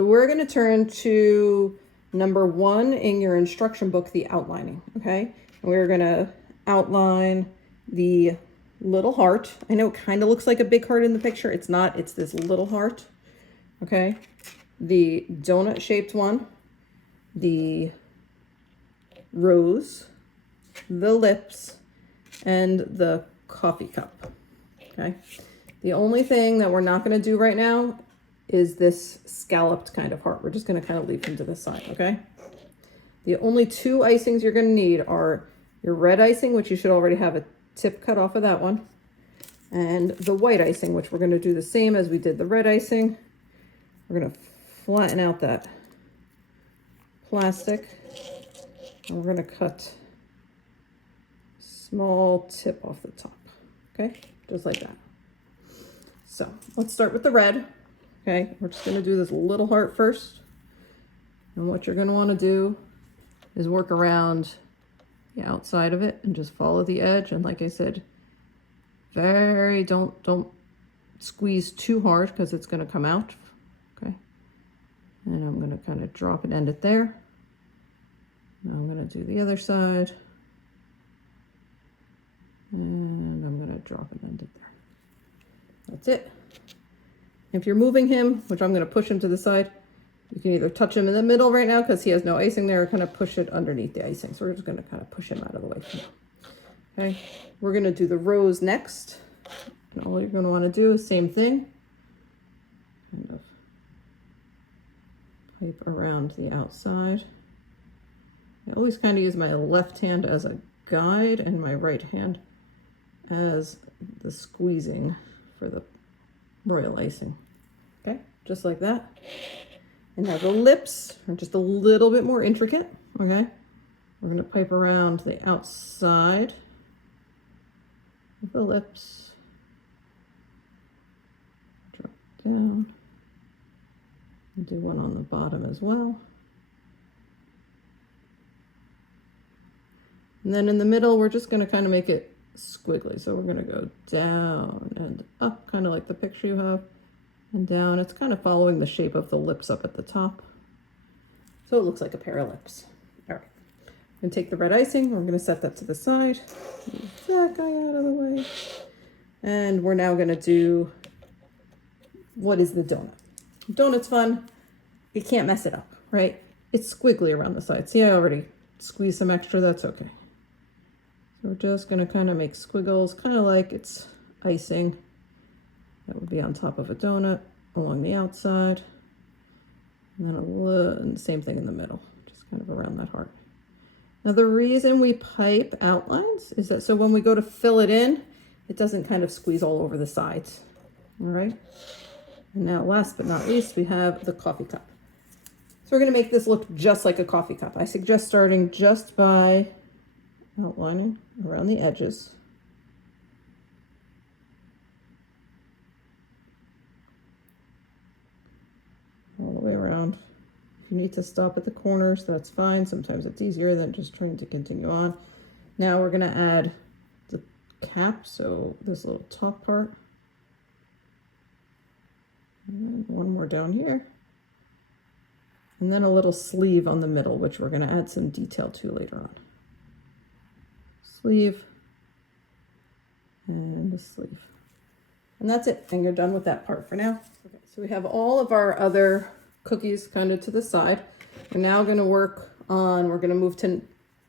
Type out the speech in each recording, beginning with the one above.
So we're going to turn to number 1 in your instruction book, the outlining, okay? And we're going to outline the little heart. I know it kind of looks like a big heart in the picture. It's not. It's this little heart, okay? The donut-shaped one, the rose, the lips, and the coffee cup, okay? The only thing that we're not going to do right now is this scalloped kind of heart. We're just going to kind of leave him to the side, okay? The only 2 icings you're going to need are your red icing, which you should already have a tip cut off of that one, and the white icing, which we're going to do the same as we did the red icing. We're going to flatten out that plastic, and we're going to cut a small tip off the top, okay? Just like that. So let's start with the red. Okay, we're just going to do this little heart first. And what you're going to want to do is work around the outside of it and just follow the edge. And like I said, don't squeeze too hard because it's going to come out. Okay. And I'm going to kind of drop and end it there. Now I'm going to do the other side. And I'm going to drop and end it there. That's it. If you're moving him, which I'm going to push him to the side, you can either touch him in the middle right now because he has no icing there, or kind of push it underneath the icing. So we're just going to kind of push him out of the way. Okay, we're going to do the rose next. And all you're going to want to do is same thing. Kind of pipe around the outside. I always kind of use my left hand as a guide and my right hand as the squeezing for the royal icing. Okay, just like that. And now the lips are just a little bit more intricate. Okay, we're going to pipe around the outside of the lips, drop down, and do one on the bottom as well. And then in the middle, we're just going to kind of make it squiggly. So we're going to go down and up, kind of like the picture you have, and down. It's kind of following the shape of the lips up at the top. So it looks like a pair of lips. All right. I'm going to take the red icing. We're going to set that to the side. Move that guy out of the way. And we're now going to do, what is the donut? Donut's fun. You can't mess it up, right? It's squiggly around the side. See, I already squeezed some extra. That's okay. So we're just going to kind of make squiggles, kind of like it's icing. That would be on top of a donut along the outside. And then same thing in the middle, just kind of around that heart. Now the reason we pipe outlines is that so when we go to fill it in, it doesn't kind of squeeze all over the sides. All right. And now last but not least, we have the coffee cup. So we're going to make this look just like a coffee cup. I suggest starting just by outlining around the edges. All the way around. If you need to stop at the corners, that's fine. Sometimes it's easier than just trying to continue on. Now we're going to add the cap, so this little top part. And one more down here. And then a little sleeve on the middle, which we're going to add some detail to later on. Sleeve and a sleeve. And that's it. And you're done with that part for now. Okay, so we have all of our other cookies kind of to the side. We're now going to work on, we're going to move to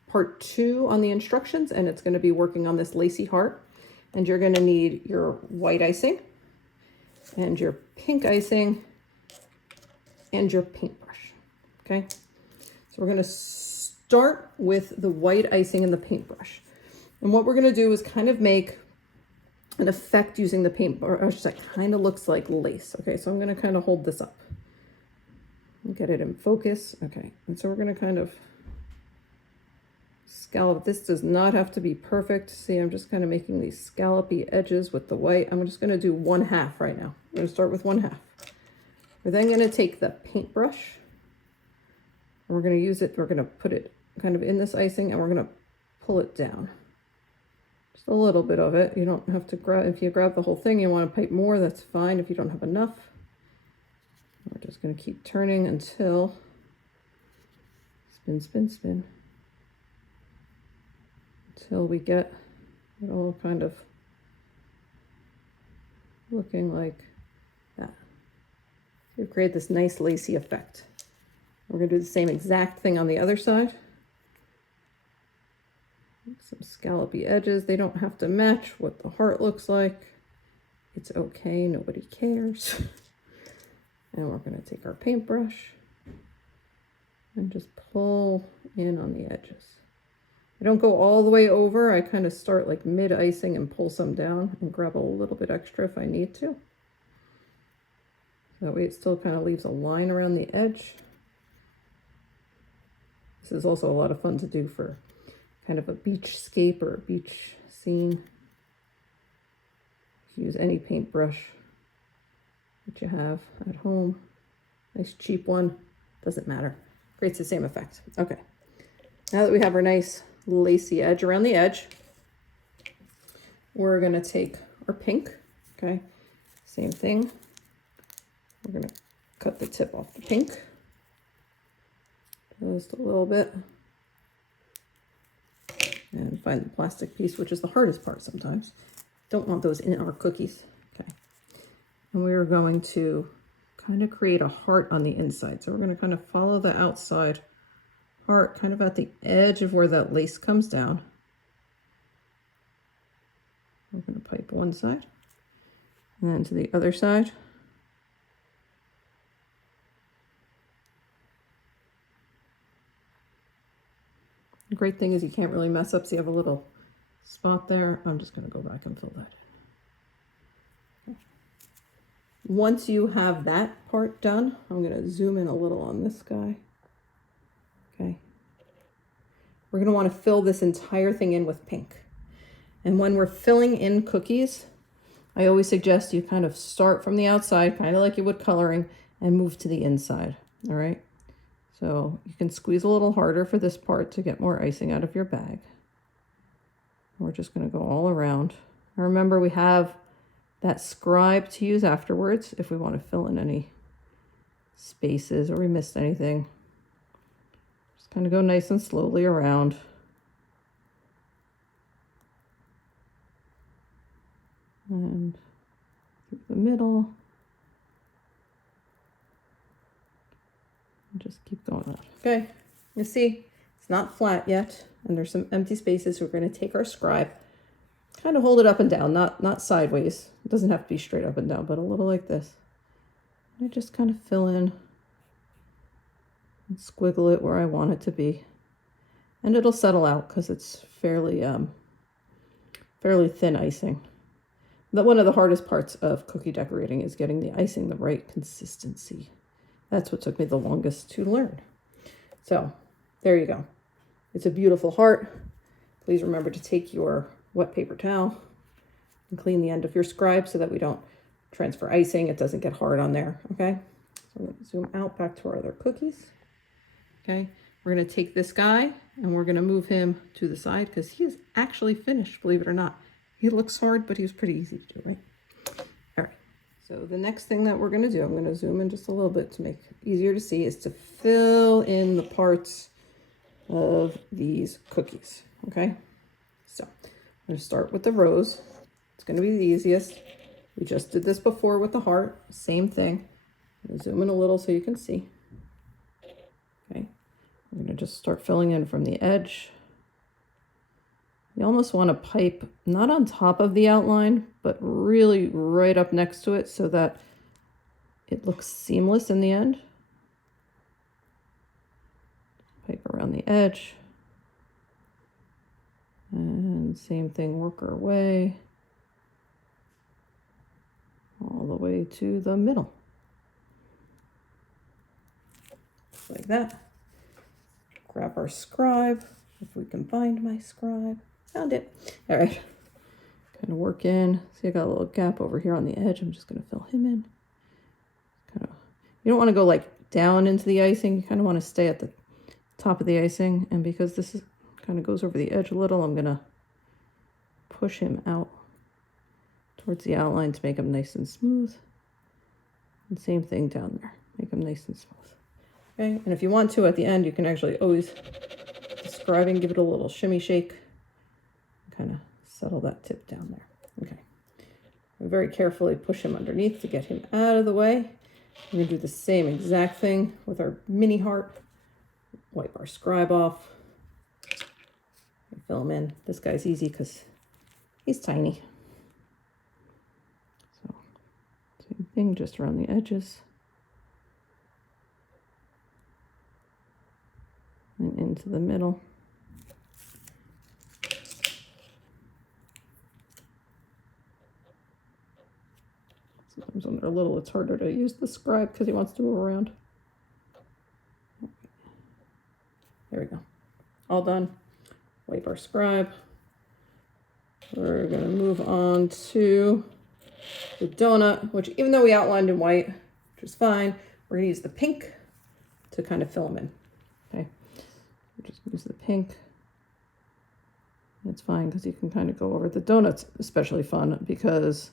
part 2 on the instructions, and it's going to be working on this lacy heart. And you're going to need your white icing and your pink icing and your paintbrush. Okay, so we're going to start with the white icing and the paintbrush. And what we're going to do is kind of make an effect using the paintbrush that kind of looks like lace. Okay, so I'm going to kind of hold this up and get it in focus. Okay, and so we're going to kind of scallop. This does not have to be perfect. See, I'm just kind of making these scallopy edges with the white. I'm just going to do 1/2 right now. I'm going to start with 1/2. We're then going to take the paintbrush. And we're going to use it. We're going to put it kind of in this icing, and we're going to pull it down. Just a little bit of it. You don't have to grab, if you grab the whole thing, you want to pipe more, that's fine if you don't have enough. We're just going to keep turning until spin, spin, spin, until we get it all kind of looking like that. So create this nice lacy effect. We're going to do the same exact thing on the other side. Some scallopy edges. They don't have to match what the heart looks like. It's okay, nobody cares. And we're going to take our paintbrush and just pull in on the edges. I don't go all the way over. I kind of start like mid-icing and pull some down and grab a little bit extra if I need to. That way it still kind of leaves a line around the edge. This is also a lot of fun to do for kind of a beachscape or a beach scene. Use any paintbrush that you have at home. Nice cheap one, doesn't matter. Creates the same effect. Okay, now that we have our nice lacy edge around the edge, we're gonna take our pink, okay? Same thing. We're gonna cut the tip off the pink. Just a little bit. And find the plastic piece, which is the hardest part sometimes. Don't want those in our cookies. Okay. And we're going to kind of create a heart on the inside. So we're going to kind of follow the outside heart kind of at the edge of where that lace comes down. We're going to pipe one side and then to the other side. The great thing is you can't really mess up, so you have a little spot there. I'm just going to go back and fill that in. Okay. Once you have that part done, I'm going to zoom in a little on this guy. Okay. We're going to want to fill this entire thing in with pink. And when we're filling in cookies, I always suggest you kind of start from the outside, kind of like you would coloring, and move to the inside. All right. So you can squeeze a little harder for this part to get more icing out of your bag. We're just going to go all around. And remember, we have that scribe to use afterwards if we want to fill in any spaces or we missed anything. Just kind of go nice and slowly around. And through the middle. And just keep going on. Okay, you see, it's not flat yet. And there's some empty spaces. So we're going to take our scribe, kind of hold it up and down, not sideways. It doesn't have to be straight up and down, but a little like this. And I just kind of fill in and squiggle it where I want it to be. And it'll settle out because it's fairly thin icing. One of the hardest parts of cookie decorating is getting the icing the right consistency. That's what took me the longest to learn. So there you go. It's a beautiful heart. Please remember to take your wet paper towel and clean the end of your scribe so that we don't transfer icing. It doesn't get hard on there, okay? So I'm going to zoom out back to our other cookies. Okay, we're going to take this guy and we're going to move him to the side because he is actually finished, believe it or not. He looks hard, but he was pretty easy to do, right? All right, so the next thing that we're going to do, I'm going to zoom in just a little bit to make it easier to see, is to fill in the parts of these cookies, okay? So I'm going to start with the rose. It's going to be the easiest. We just did this before with the heart, same thing. I'm going to zoom in a little so you can see. Okay, we're going to just start filling in from the edge. You almost want to pipe not on top of the outline, but really right up next to it so that it looks seamless in the end. Pipe around the edge. And same thing, work our way all the way to the middle. Just like that. Grab our scribe, if we can find my scribe. Found it. All right. Kind of work in. See, I got a little gap over here on the edge. I'm just going to fill him in. Kind of. You don't want to go like down into the icing. You kind of want to stay at the top of the icing. And because this is kind of goes over the edge a little, I'm going to push him out towards the outline to make him nice and smooth. And same thing down there. make them nice and smooth. Okay, and if you want to, at the end, you can actually always describe and give it a little shimmy shake. Kind of settle that tip down there. Okay. And very carefully push him underneath to get him out of the way. We're going to do the same exact thing with our mini heart. Wipe our scribe off. Fill him in. This guy's easy because he's tiny. So, same thing, just around the edges. And into the middle. Sometimes when they're little, it's harder to use the scribe because he wants to move around. There we go. All done. Wipe our scribe. We're going to move on to the donut, which even though we outlined in white, which is fine, we're going to use the pink to kind of fill them in. Okay. We'll just use the pink. It's fine because you can kind of go over the donuts, especially fun because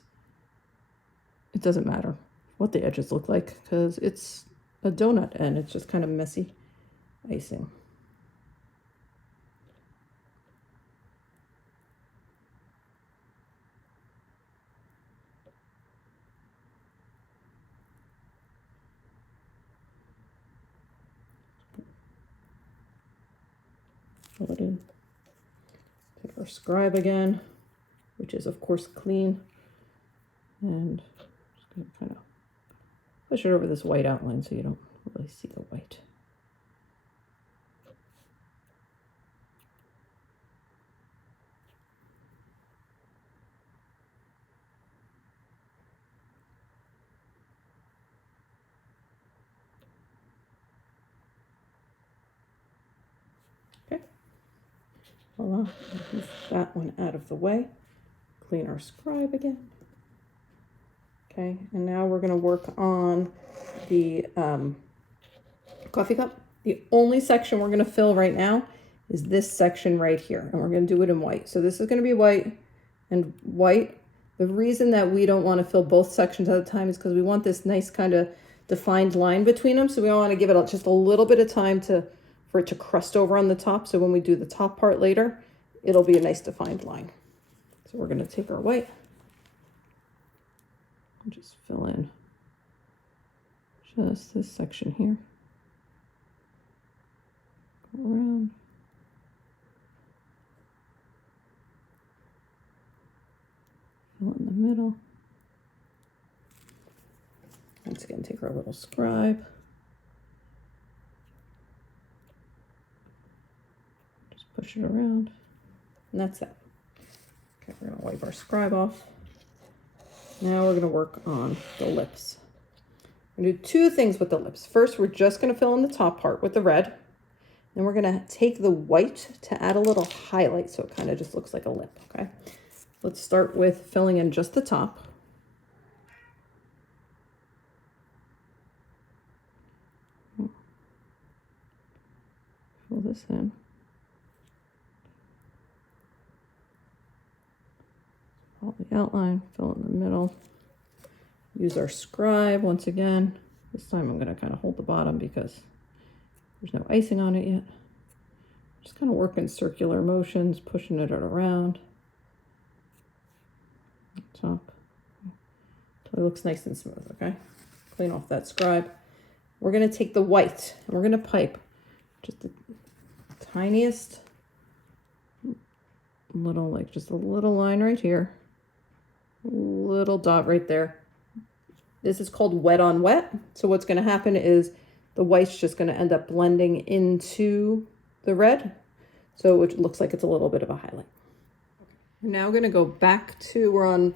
it doesn't matter what the edges look like because it's a donut and it's just kind of messy icing. Fill it in. Take our scribe again, which is of course clean, and just gonna kind of push it over this white outline so you don't really see the white. Okay. Voila. Move that one out of the way. Clean our scribe again. Okay, and now we're going to work on the coffee cup. The only section we're going to fill right now is this section right here, and we're going to do it in white. So this is going to be white and white. The reason that we don't want to fill both sections at a time is because we want this nice kind of defined line between them. So we want to give it just a little bit of time for it to crust over on the top. So when we do the top part later, it'll be a nice defined line. So we're going to take our white. Just fill in just this section here. Go around. Fill in the middle. Once again, take our little scribe. Just push it around. And that's it. Okay, we're going to wipe our scribe off. Now we're going to work on the lips. We're going to do two things with the lips. First, we're just going to fill in the top part with the red. Then we're going to take the white to add a little highlight so it kind of just looks like a lip, okay? Let's start with filling in just the top. Fill this in. Follow the outline, fill in the middle. Use our scribe once again. This time I'm going to kind of hold the bottom because there's no icing on it yet. Just kind of work in circular motions, pushing it around. Top. Until it looks nice and smooth, okay? Clean off that scribe. We're going to take the white and we're going to pipe just the tiniest little, like just a little line right here. Little dot right there. This is called wet on wet. So what's going to happen is the white's just going to end up blending into the red. So it looks like it's a little bit of a highlight. We're now going to go back to, we're on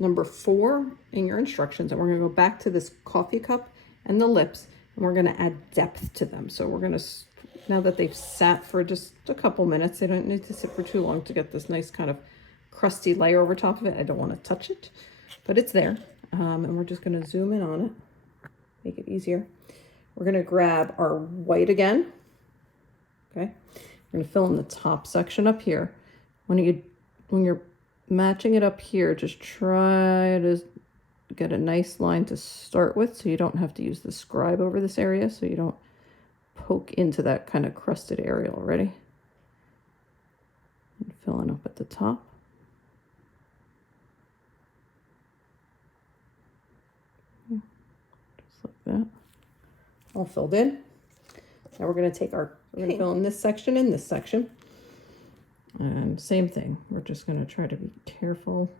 number 4 in your instructions. And we're going to go back to this coffee cup and the lips. And we're going to add depth to them. So we're going to, now that they've sat for just a couple minutes, they don't need to sit for too long to get this nice kind of crusty layer over top of it. I don't want to touch it, but it's there. And we're just going to zoom in on it, make it easier. We're going to grab our white again. Okay. We're going to fill in the top section up here. When you're matching it up here, just try to get a nice line to start with so you don't have to use the scribe over this area, so you don't poke into that kind of crusted area already. And filling up at the top. Just like that. All filled in. Now we're going to take our, we're going to fill in this section and this section. And same thing, we're just going to try to be careful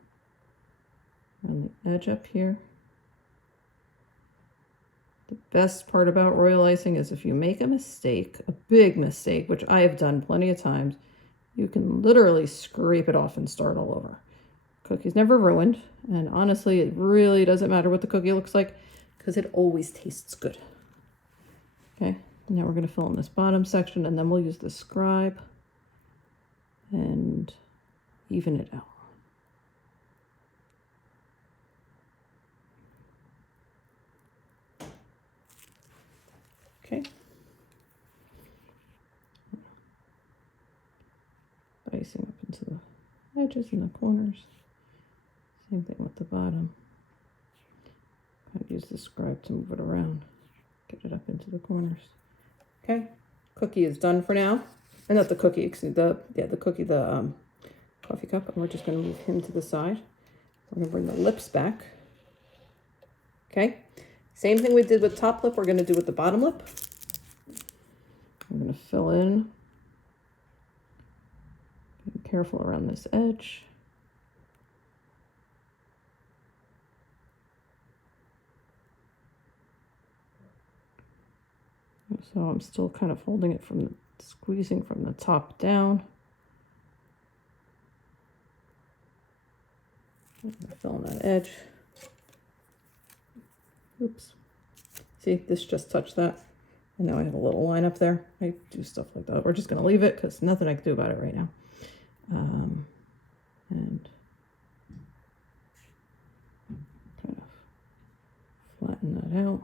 on the edge up here. The best part about royal icing is if you make a mistake, a big mistake, which I have done plenty of times, you can literally scrape it off and start all over. Cookie's never ruined, and honestly, it really doesn't matter what the cookie looks like because it always tastes good. Okay, now we're going to fill in this bottom section, and then we'll use the scribe and even it out. Okay. Icing up into the edges and the corners. Same thing with the bottom. Kind of use the scribe to move it around. Get it up into the corners. Okay. Cookie is done for now. And not the cookie, excuse the cookie, the coffee cup. And we're just going to move him to the side. We're going to bring the lips back. Okay. Same thing we did with top lip, we're going to do with the bottom lip. I'm going to fill in. Be careful around this edge. So I'm still kind of holding it from the, squeezing from the top down. Fill in that edge. Oops. See, this just touched that. And now I have a little line up there. I do stuff like that. We're just going to leave it because nothing I can do about it right now. And kind of flatten that out.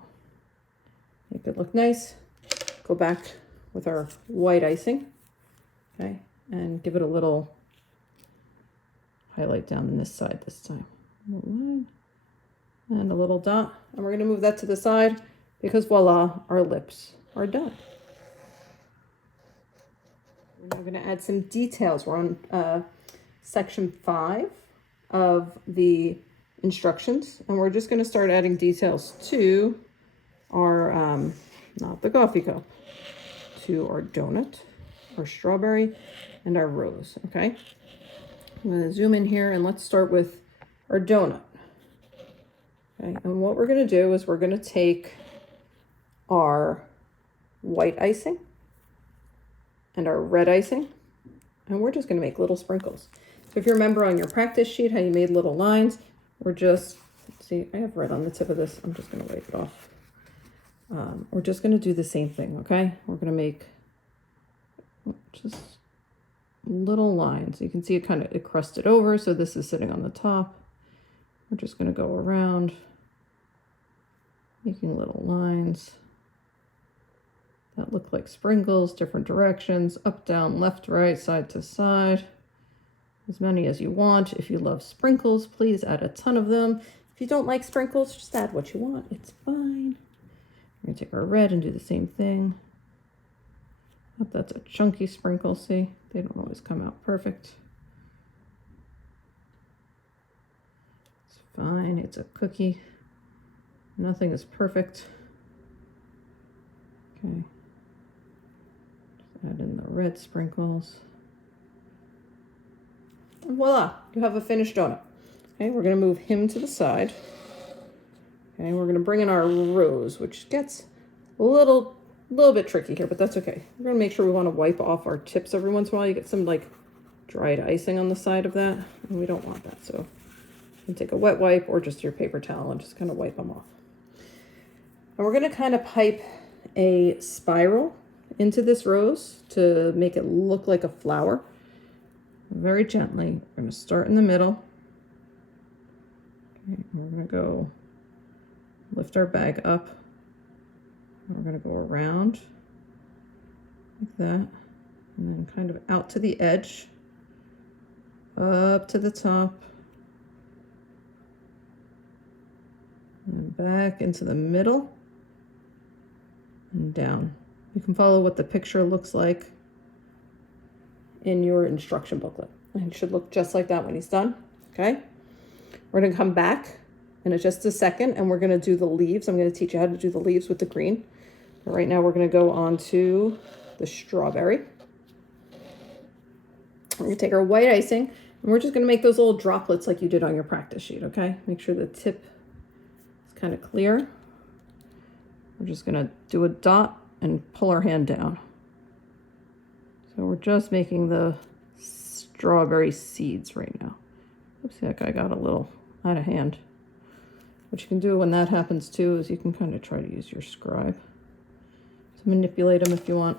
Make it look nice. Go back with our white icing. Okay. And give it a little highlight down on this side this time. A little line. And a little dot, and we're going to move that to the side because voila, our lips are done. We're going to add some details. We're on section 5 of the instructions, and we're just going to start adding details to our, not the coffee cup, to our donut, our strawberry, and our rose, okay? I'm going to zoom in here, and let's start with our donut. Okay, and what we're going to do is we're going to take our white icing and our red icing, and we're just going to make little sprinkles. So if you remember on your practice sheet how you made little lines, we're just, see, I have red on the tip of this. I'm just going to wipe it off. We're just going to do the same thing, okay? We're going to make just little lines. You can see it kind of, it crusted over, so this is sitting on the top. We're just going to go around, making little lines that look like sprinkles, different directions, up, down, left, right, side to side. As many as you want. If you love sprinkles, please add a ton of them. If you don't like sprinkles, just add what you want. It's fine. We're going to take our red and do the same thing. Oh, that's a chunky sprinkle, see? They don't always come out perfect. Fine, it's a cookie. Nothing is perfect. Okay. Just add in the red sprinkles. And voila, you have a finished donut. Okay, we're going to move him to the side. Okay, we're going to bring in our rose, which gets a little bit tricky here, but that's okay. We're going to make sure we want to wipe off our tips every once in a while. You get some like dried icing on the side of that, and we don't want that, so you can take a wet wipe or just your paper towel and just kind of wipe them off. And we're going to kind of pipe a spiral into this rose to make it look like a flower. Very gently. We're going to start in the middle. Okay, and we're going to go lift our bag up. And we're going to go around like that. And then kind of out to the edge. Up to the top. back into the middle and down. You can follow what the picture looks like in your instruction booklet. It should look just like that when he's done, okay? We're gonna come back in just a second and we're gonna do the leaves. I'm gonna teach you how to do the leaves with the green. But right now we're gonna go on to the strawberry. We're gonna take our white icing and we're just gonna make those little droplets like you did on your practice sheet, okay? Make sure the tip is kind of clear. We're just gonna do a dot and pull our hand down. So we're just making the strawberry seeds right now. Oops, that guy got a little out of hand. What you can do when that happens too is you can kind of try to use your scribe to manipulate them if you want.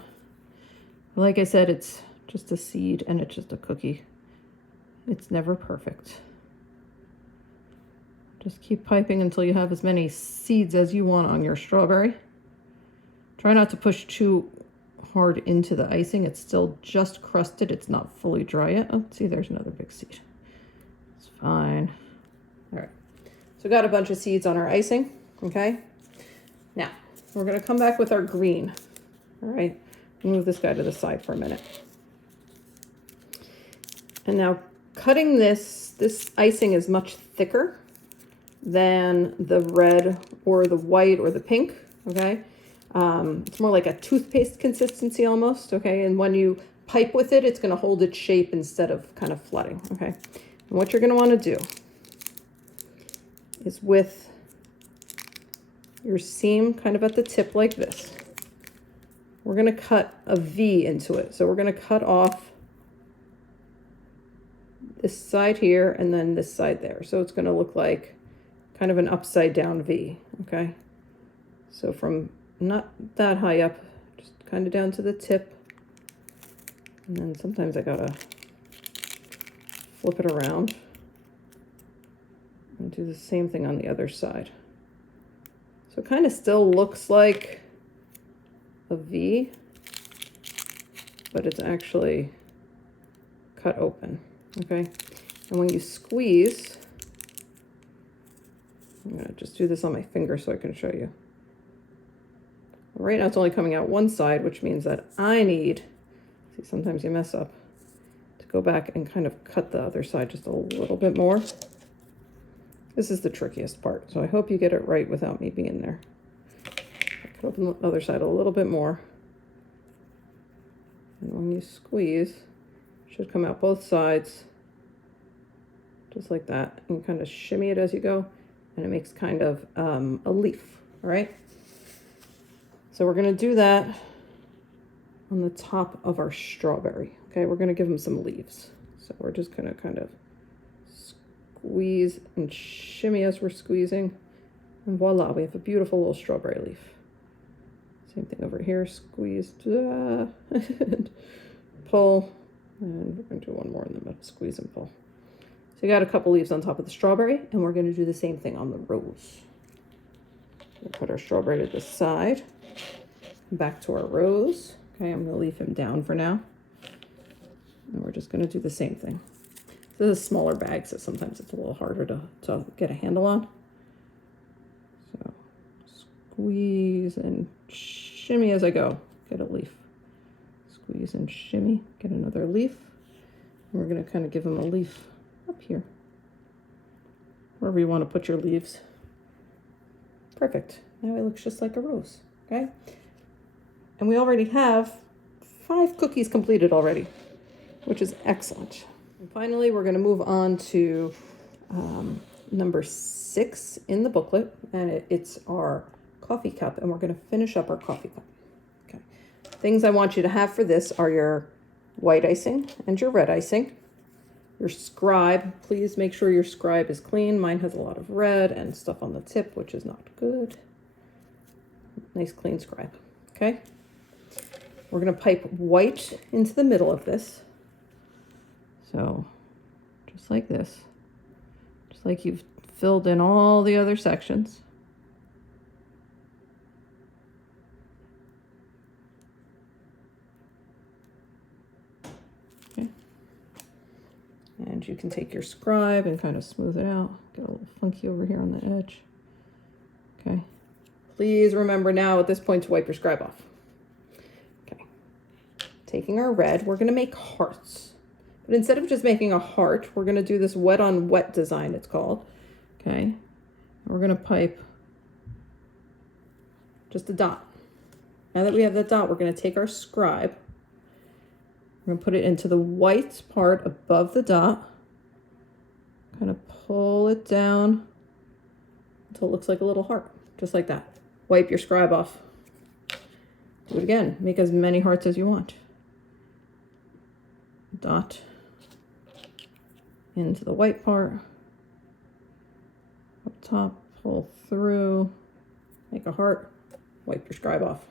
Like I said, it's just a seed and it's just a cookie. It's never perfect. Just keep piping until you have as many seeds as you want on your strawberry. Try not to push too hard into the icing. It's still just crusted. It's not fully dry yet. Oh, see, there's another big seed. It's fine. All right. So we got a bunch of seeds on our icing, okay? Now, we're going to come back with our green. All right. Move this guy to the side for a minute. And now cutting this icing is much thicker than the red or the white or the pink, okay? It's more like a toothpaste consistency almost, okay? And when you pipe with it, it's going to hold its shape instead of kind of flooding, okay? And what you're going to want to do is with your seam kind of at the tip like this, we're going to cut a V into it. So we're going to cut off this side here and then this side there. So it's going to look like kind of an upside down V, okay? So from not that high up, just kind of down to the tip. And then sometimes I gotta flip it around and do the same thing on the other side. So it kind of still looks like a V, but it's actually cut open, okay? And when you squeeze, I'm gonna just do this on my finger so I can show you. Right now it's only coming out one side, which means that I need, see, sometimes you mess up, to go back and kind of cut the other side just a little bit more. This is the trickiest part, so I hope you get it right without me being there. Cut open the other side a little bit more. And when you squeeze, it should come out both sides, just like that. And kind of shimmy it as you go, and it makes kind of a leaf, all right? So we're going to do that on the top of our strawberry. Okay, we're going to give them some leaves. So we're just going to kind of squeeze and shimmy as we're squeezing. And voila, we have a beautiful little strawberry leaf. Same thing over here, squeeze, and pull. And we're going to do one more in the middle, squeeze and pull. So you got a couple leaves on top of the strawberry, and we're going to do the same thing on the rose. We'll put our strawberry to the side. Back to our rose. Okay, I'm going to leave him down for now. And we're just going to do the same thing. This is a smaller bag, so sometimes it's a little harder to get a handle on. So squeeze and shimmy as I go. Get a leaf. Squeeze and shimmy. Get another leaf. And we're going to kind of give him a leaf up here. Wherever you want to put your leaves. Perfect. Now it looks just like a rose. Okay? And we already have 5 cookies completed already, which is excellent. And finally, we're going to move on to number 6 in the booklet, and it's our coffee cup, and we're going to finish up our coffee cup. Okay. Things I want you to have for this are your white icing and your red icing. Your scribe, please make sure your scribe is clean. Mine has a lot of red and stuff on the tip, which is not good. Nice clean scribe, okay? We're going to pipe white into the middle of this. So just like this, just like you've filled in all the other sections. Okay. And you can take your scribe and kind of smooth it out. Get a little funky over here on the edge. Please remember now at this point to wipe your scribe off. Okay. Taking our red, we're going to make hearts. But instead of just making a heart, we're going to do this wet on wet design, it's called. Okay. We're going to pipe just a dot. Now that we have that dot, we're going to take our scribe. We're going to put it into the white part above the dot. Kind of pull it down until it looks like a little heart, just like that. Wipe your scribe off. Do it again. Make as many hearts as you want. Dot into the white part. Up top, pull through, make a heart, wipe your scribe off.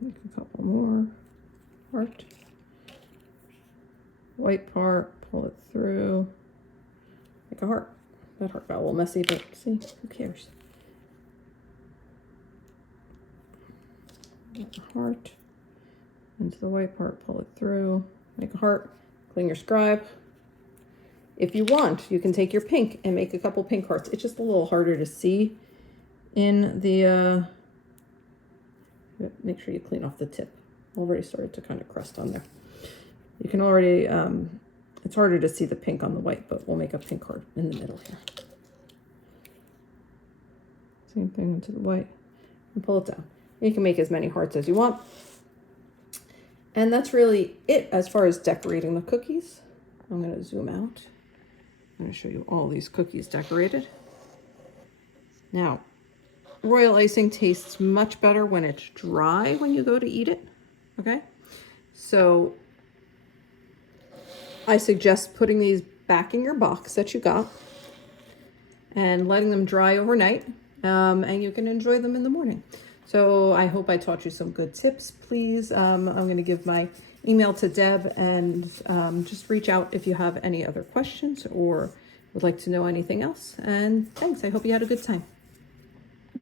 Make a couple more. Heart. White part, pull it through, make a heart. That heart got a little messy, but see, who cares? Make a heart. Into the white part, pull it through, make a heart, clean your scribe. If you want, you can take your pink and make a couple pink hearts. It's just a little harder to see in the, make sure you clean off the tip. Already started to kind of crust on there. You can already, it's harder to see the pink on the white, but we'll make a pink heart in the middle here. Same thing into the white and pull it down. You can make as many hearts as you want. And that's really it as far as decorating the cookies. I'm going to zoom out. I'm going to show you all these cookies decorated. Now, royal icing tastes much better when it's dry when you go to eat it. Okay? So I suggest putting these back in your box that you got and letting them dry overnight, and you can enjoy them in the morning. So I hope I taught you some good tips. Please, I'm going to give my email to Deb, and just reach out if you have any other questions or would like to know anything else. And thanks. I hope you had a good time.